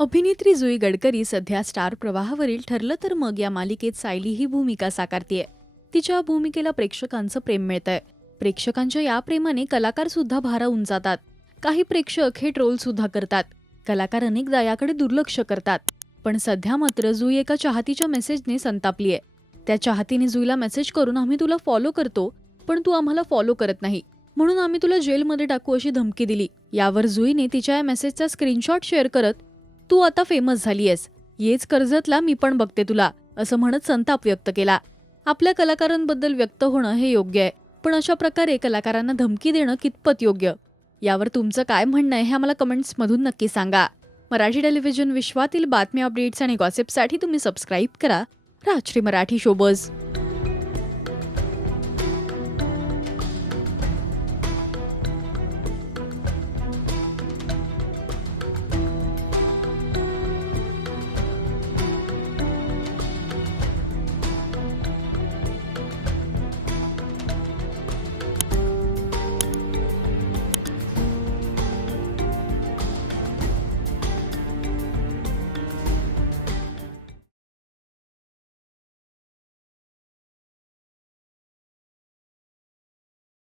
अभिनेत्री जुई गडकरी सध्या स्टार प्रवाहावरील ठरलं तर मग या मालिकेत सायली ही भूमिका साकारतीये. तिच्या भूमिकेला प्रेक्षकांचं प्रेम मिळतंय. प्रेक्षकांच्या या प्रेमाने कलाकार सुद्धा भारावून जातात. काही प्रेक्षक हे ट्रोल सुद्धा करतात. कलाकार अनेकदा याकडे दुर्लक्ष करतात. पण सध्या मात्र जुई एका चाहतीच्या मेसेजने संतापलीये. त्या चाहतीने जुईला मेसेज करून आम्ही तुला फॉलो करतो, पण तू आम्हाला फॉलो करत नाही, म्हणून आम्ही तुला जेलमध्ये टाकू अशी धमकी दिली. यावर जुईने तिच्या या मेसेजचा स्क्रीनशॉट शेअर करत, तू आता फेमस झालीयस, येच कर्जतला मी पण बघते तुला, असं म्हणत संताप व्यक्त केला. आपल्या कलाकारांबद्दल व्यक्त होणं हे योग्य आहे, पण अशा प्रकारे कलाकारांना धमकी देणं कितपत योग्य? यावर तुमचं काय म्हणणं आहे हे आम्हाला कमेंट्समधून नक्की सांगा. मराठी टेलिव्हिजन विश्वातील बातम्या, अपडेट्स आणि गॉसिपसाठी तुम्ही सबस्क्राईब करा राजश्री मराठी शोबज.